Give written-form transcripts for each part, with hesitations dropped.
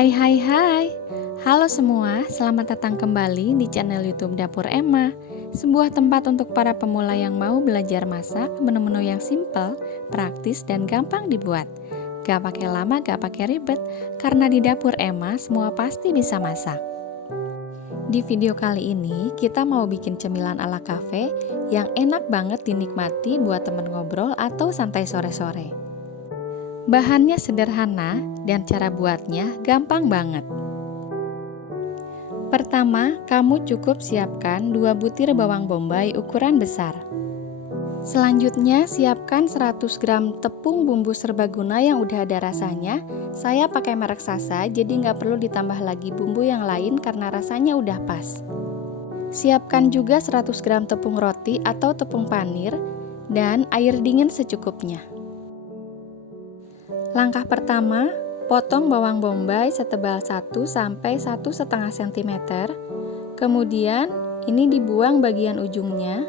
Hai hai hai. Halo semua, selamat datang kembali di channel YouTube Dapur Emma. Sebuah tempat untuk para pemula yang mau belajar masak menu-menu yang simple, praktis dan gampang dibuat. Gak pakai lama, gak pakai ribet, karena di Dapur Emma semua pasti bisa masak. Di video kali ini kita mau bikin cemilan ala cafe yang enak banget dinikmati buat temen ngobrol atau santai sore-sore. Bahannya sederhana dan cara buatnya gampang banget. Pertama, kamu cukup siapkan 2 butir bawang bombay ukuran besar. Selanjutnya, siapkan 100 gram tepung bumbu serbaguna yang udah ada rasanya. Saya pakai merek Sasa, jadi nggak perlu ditambah lagi bumbu yang lain karena rasanya udah pas. Siapkan juga 100 gram tepung roti atau tepung panir dan air dingin secukupnya. Langkah pertama, potong bawang bombay setebal 1–1,5 cm. Kemudian, ini dibuang bagian ujungnya.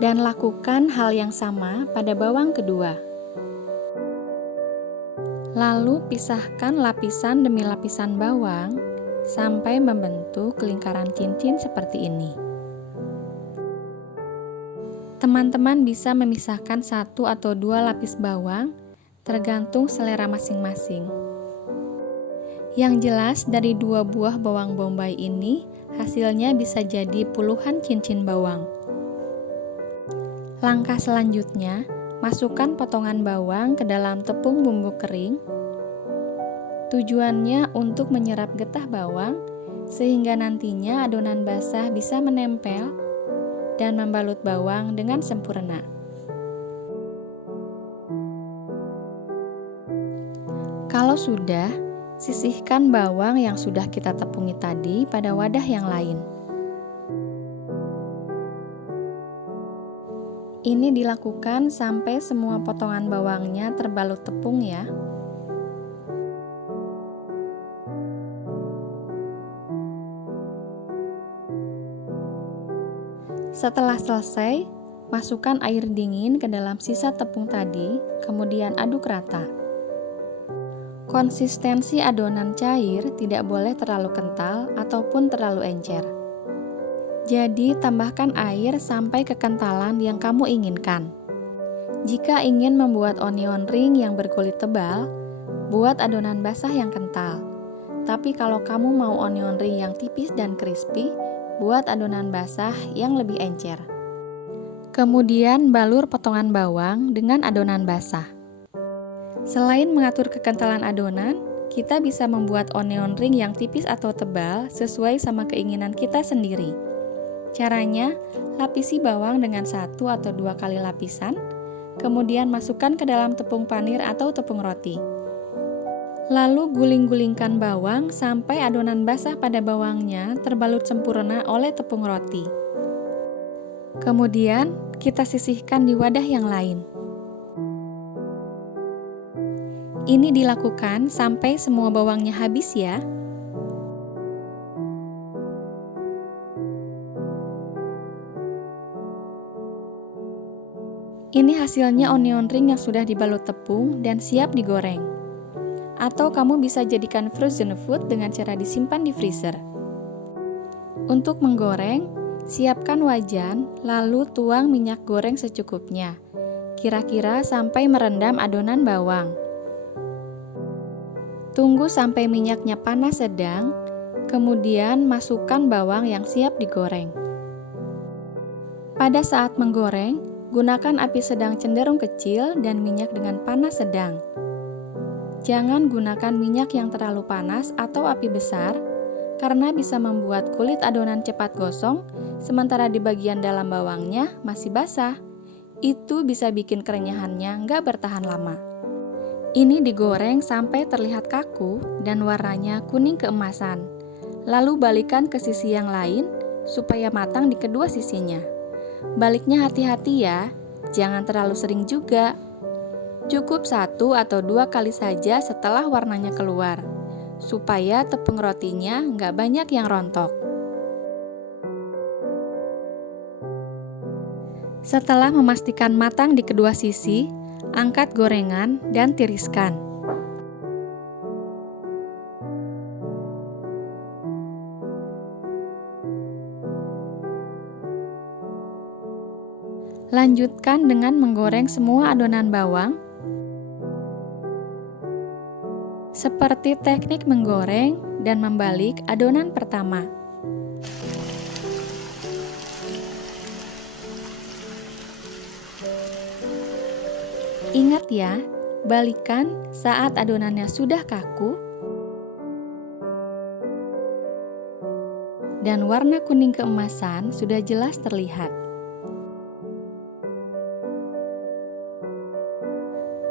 Dan lakukan hal yang sama pada bawang kedua. Lalu pisahkan lapisan demi lapisan bawang sampai membentuk lingkaran cincin seperti ini. Teman-teman bisa memisahkan 1 atau 2 lapis bawang, tergantung selera masing-masing. Yang jelas dari 2 buah bawang bombay ini, hasilnya bisa jadi puluhan cincin bawang. Langkah selanjutnya, masukkan potongan bawang ke dalam tepung bumbu kering. Tujuannya untuk menyerap getah bawang, sehingga nantinya adonan basah bisa menempel dan membalut bawang dengan sempurna. Kalau sudah, sisihkan bawang yang sudah kita tepungi tadi pada wadah yang lain. Ini dilakukan sampai semua potongan bawangnya terbalut tepung ya. Setelah selesai, masukkan air dingin ke dalam sisa tepung tadi, kemudian aduk rata. Konsistensi adonan cair tidak boleh terlalu kental ataupun terlalu encer. Jadi, tambahkan air sampai kekentalan yang kamu inginkan. Jika ingin membuat onion ring yang berkulit tebal, buat adonan basah yang kental. Tapi kalau kamu mau onion ring yang tipis dan crispy, buat adonan basah yang lebih encer. Kemudian balur potongan bawang dengan adonan basah. Selain mengatur kekentalan adonan, kita bisa membuat onion ring yang tipis atau tebal sesuai sama keinginan kita sendiri. Caranya, lapisi bawang dengan 1 atau 2 kali lapisan, kemudian masukkan ke dalam tepung panir atau tepung roti. Lalu guling-gulingkan bawang sampai adonan basah pada bawangnya terbalut sempurna oleh tepung roti. Kemudian, kita sisihkan di wadah yang lain. Ini dilakukan sampai semua bawangnya habis ya. Ini hasilnya onion ring yang sudah dibalut tepung dan siap digoreng. Atau kamu bisa jadikan frozen food dengan cara disimpan di freezer. Untuk menggoreng, siapkan wajan, lalu tuang minyak goreng secukupnya, kira-kira sampai merendam adonan bawang. Tunggu sampai minyaknya panas sedang, kemudian masukkan bawang yang siap digoreng. Pada saat menggoreng, gunakan api sedang cenderung kecil dan minyak dengan panas sedang. Jangan gunakan minyak yang terlalu panas atau api besar, karena bisa membuat kulit adonan cepat gosong, sementara di bagian dalam bawangnya masih basah. Itu bisa bikin kerenyahannya nggak bertahan lama. Ini digoreng sampai terlihat kaku dan warnanya kuning keemasan. Lalu balikkan ke sisi yang lain, supaya matang di kedua sisinya. Baliknya hati-hati ya, jangan terlalu sering juga. Cukup 1 atau 2 kali saja setelah warnanya keluar, supaya tepung rotinya nggak banyak yang rontok. Setelah memastikan matang di kedua sisi, angkat gorengan dan tiriskan. Lanjutkan dengan menggoreng semua adonan bawang. Seperti teknik menggoreng dan membalik adonan pertama. Ingat ya, balikan saat adonannya sudah kaku dan warna kuning keemasan sudah jelas terlihat.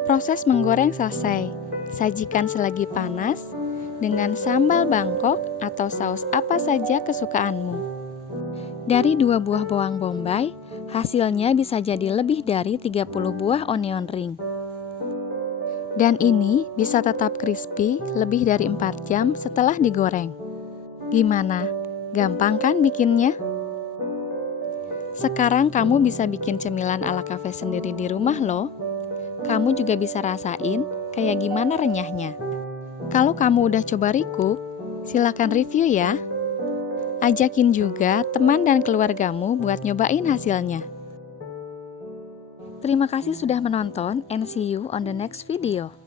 Proses menggoreng selesai. Sajikan selagi panas dengan sambal Bangkok atau saus apa saja kesukaanmu. Dari 2 buah bawang bombay, hasilnya bisa jadi lebih dari 30 buah onion ring. Dan ini bisa tetap crispy lebih dari 4 jam setelah digoreng. Gimana? Gampang kan bikinnya? Sekarang kamu bisa bikin cemilan ala kafe sendiri di rumah loh. Kamu juga bisa rasain kayak gimana renyahnya. Kalau kamu udah coba recook, silakan review ya. Ajakin juga teman dan keluargamu buat nyobain hasilnya. Terima kasih sudah menonton and see you on the next video.